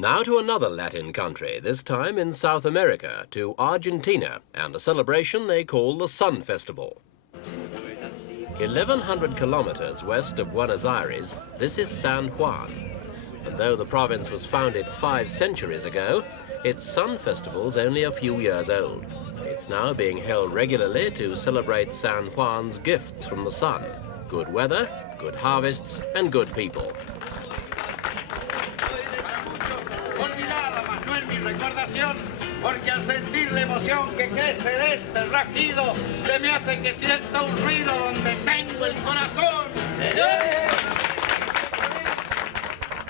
Now to another Latin country, this time in South America, to Argentina, and a celebration they call the Sun Festival. 1,100 kilometers west of Buenos Aires, this is San Juan. And though the province was founded 5 centuries ago, its Sun Festival's only a few years old. It's now being held regularly to celebrate San Juan's gifts from the sun: good weather, good harvests, and good people. Porque al sentir la emoción que crece de este rasguido, se me hace que sienta un ruido donde tengo el corazón.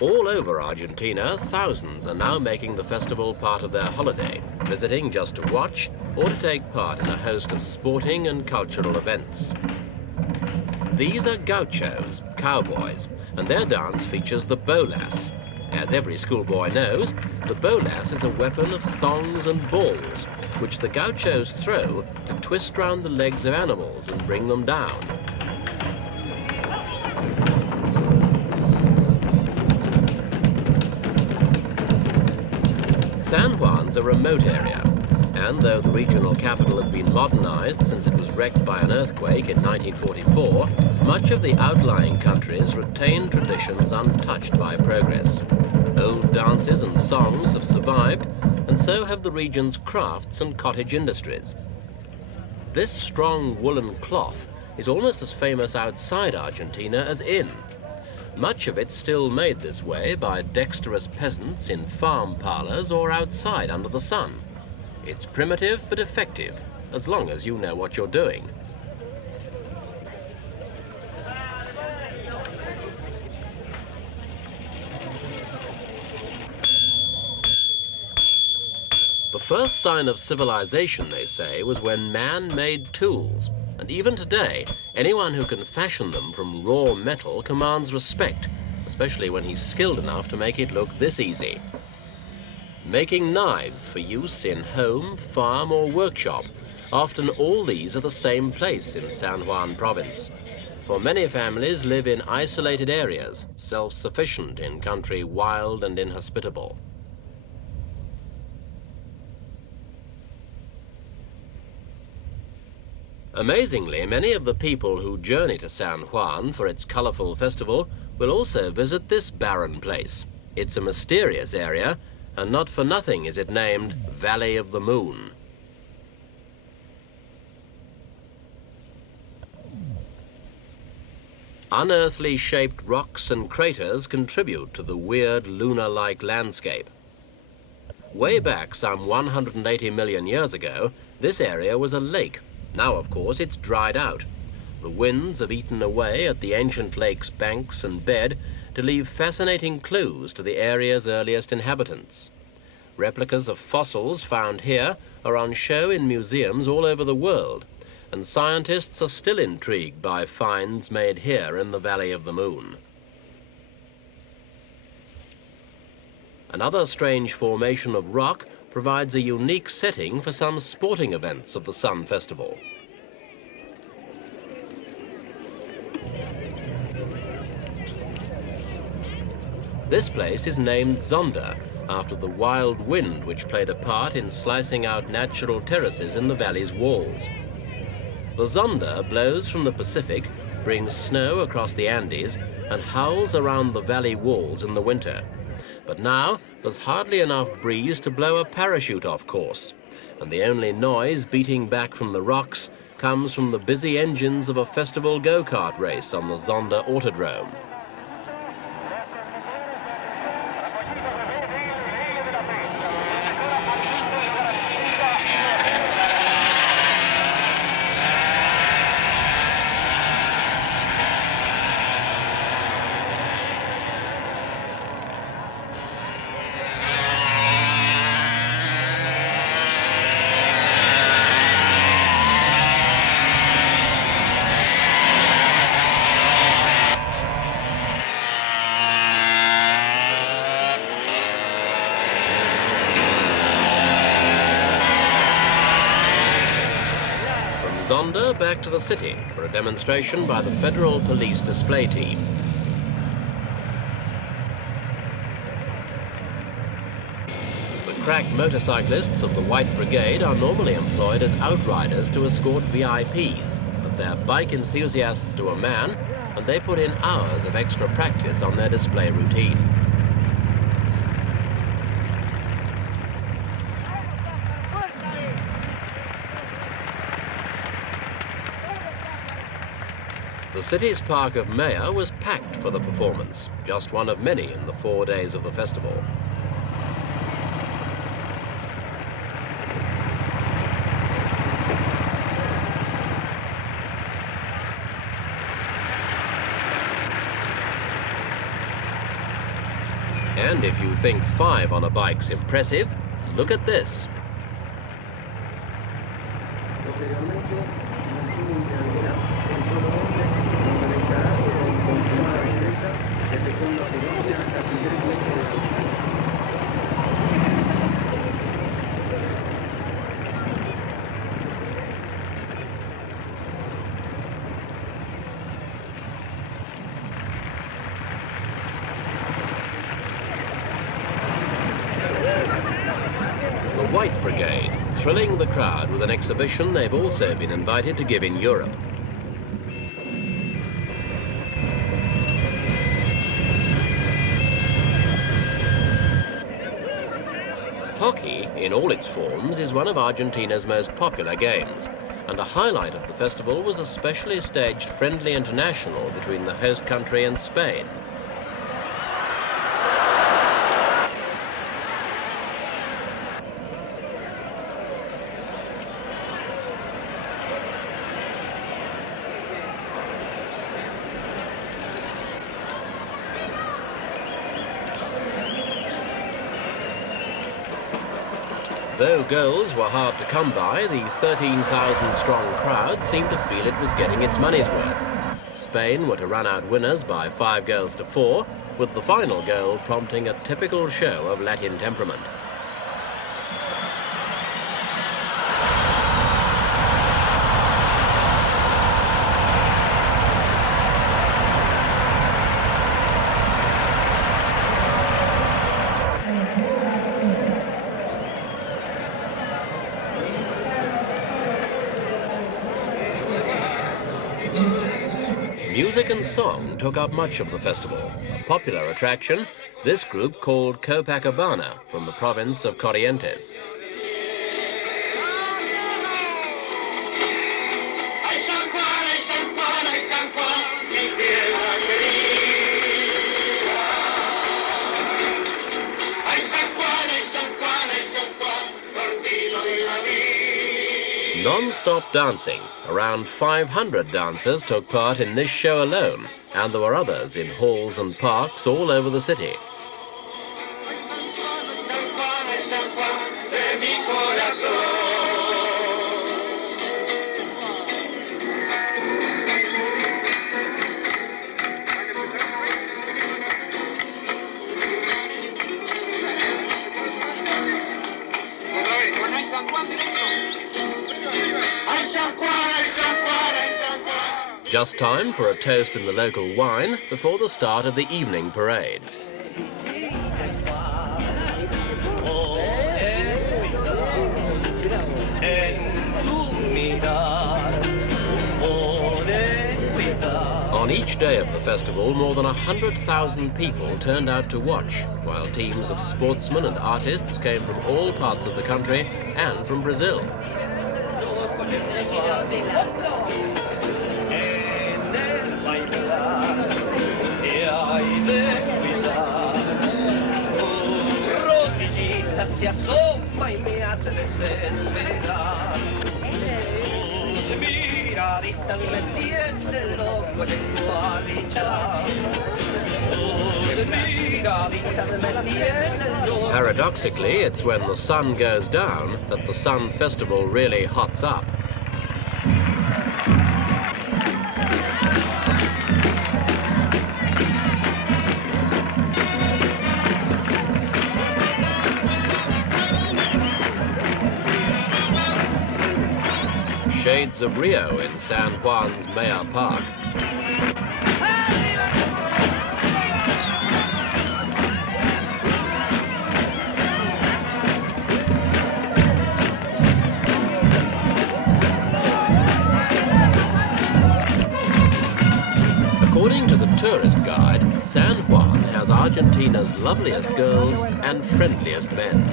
All over Argentina, thousands are now making the festival part of their holiday, visiting just to watch or to take part in a host of sporting and cultural events. These are gauchos, cowboys, and their dance features the bolas. As every schoolboy knows, the bolas is a weapon of thongs and balls, which the gauchos throw to twist round the legs of animals and bring them down. San Juan's a remote area, and though the regional capital has been modernized since it was wrecked by an earthquake in 1944, much of the outlying countries retain traditions untouched by progress. Old dances and songs have survived, and so have the region's crafts and cottage industries. This strong woolen cloth is almost as famous outside Argentina as in. Much of it's still made this way by dexterous peasants in farm parlors or outside under the sun. It's primitive but effective, as long as you know what you're doing. The first sign of civilization, they say, was when man made tools. And even today, anyone who can fashion them from raw metal commands respect, especially when he's skilled enough to make it look this easy. Making knives for use in home, farm, or workshop, often all these are the same place in San Juan province. For many families live in isolated areas, self-sufficient in country wild and inhospitable. Amazingly, many of the people who journey to San Juan for its colorful festival will also visit this barren place. It's a mysterious area, and not for nothing is it named Valley of the Moon. Unearthly shaped rocks and craters contribute to the weird lunar-like landscape. Way back some 180 million years ago, this area was a lake. Now, of course, it's dried out. The winds have eaten away at the ancient lake's banks and bed to leave fascinating clues to the area's earliest inhabitants. Replicas of fossils found here are on show in museums all over the world, and scientists are still intrigued by finds made here in the Valley of the Moon. Another strange formation of rock provides a unique setting for some sporting events of the Sun Festival. This place is named Zonda, after the wild wind which played a part in slicing out natural terraces in the valley's walls. The Zonda blows from the Pacific, brings snow across the Andes, and howls around the valley walls in the winter. But now, there's hardly enough breeze to blow a parachute off course, and the only noise beating back from the rocks comes from the busy engines of a festival go-kart race on the Zonda Autodrome. Zonda back to the city for a demonstration by the Federal Police Display Team. crack motorcyclists of the White Brigade are normally employed as outriders to escort VIPs, but they're bike enthusiasts to a man, and they put in hours of extra practice on their display routine. The city's Park of Maya was packed for the performance, just one of many in the 4 days of the festival. And if you think 5 on a bike's impressive, look at this. The White Brigade, thrilling the crowd with an exhibition they've also been invited to give in Europe. Hockey, in all its forms, is one of Argentina's most popular games, and a highlight of the festival was a specially staged friendly international between the host country and Spain. Though goals were hard to come by, the 13,000-strong crowd seemed to feel it was getting its money's worth. Spain were to run out winners by 5 goals to 4, with the final goal prompting a typical show of Latin temperament. Music and song took up much of the festival. A popular attraction, this group called Copacabana from the province of Corrientes. Non-stop dancing. Around 500 dancers took part in this show alone, and there were others in halls and parks all over the city. Just time for a toast in the local wine before the start of the evening parade. On each day of the festival, more than 100,000 people turned out to watch, while teams of sportsmen and artists came from all parts of the country and from Brazil. Se asoma y me hace desesperar. Tus miraditas me tienen loco y encualichado. Tus miraditas me tienen loco. Paradoxically, it's when the sun goes down that the Sun Festival really hots up. Shades of Rio in San Juan's Maya Park. Argentina's loveliest girls and friendliest men.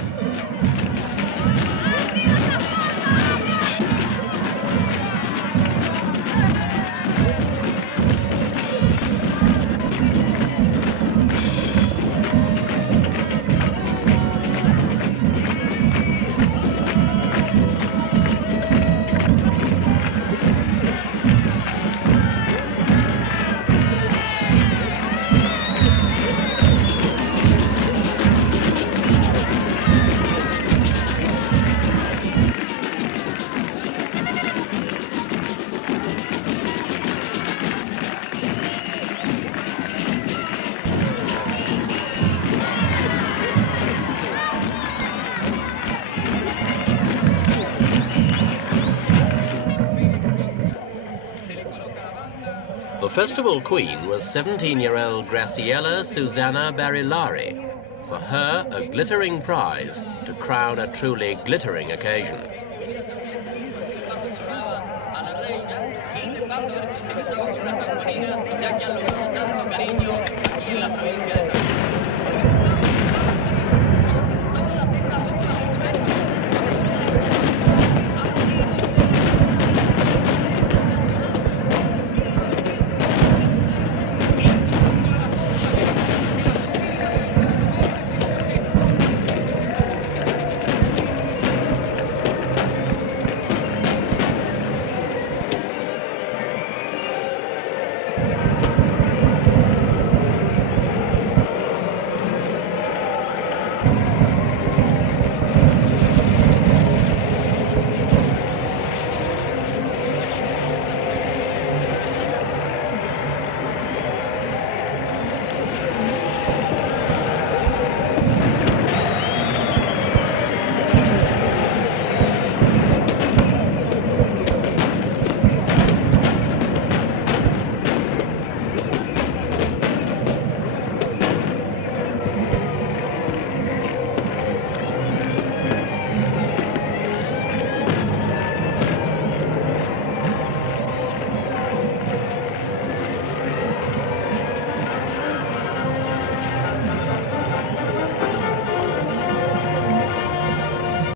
The festival queen was 17-year-old Graciela Susana Barilari. For her, a glittering prize to crown a truly glittering occasion.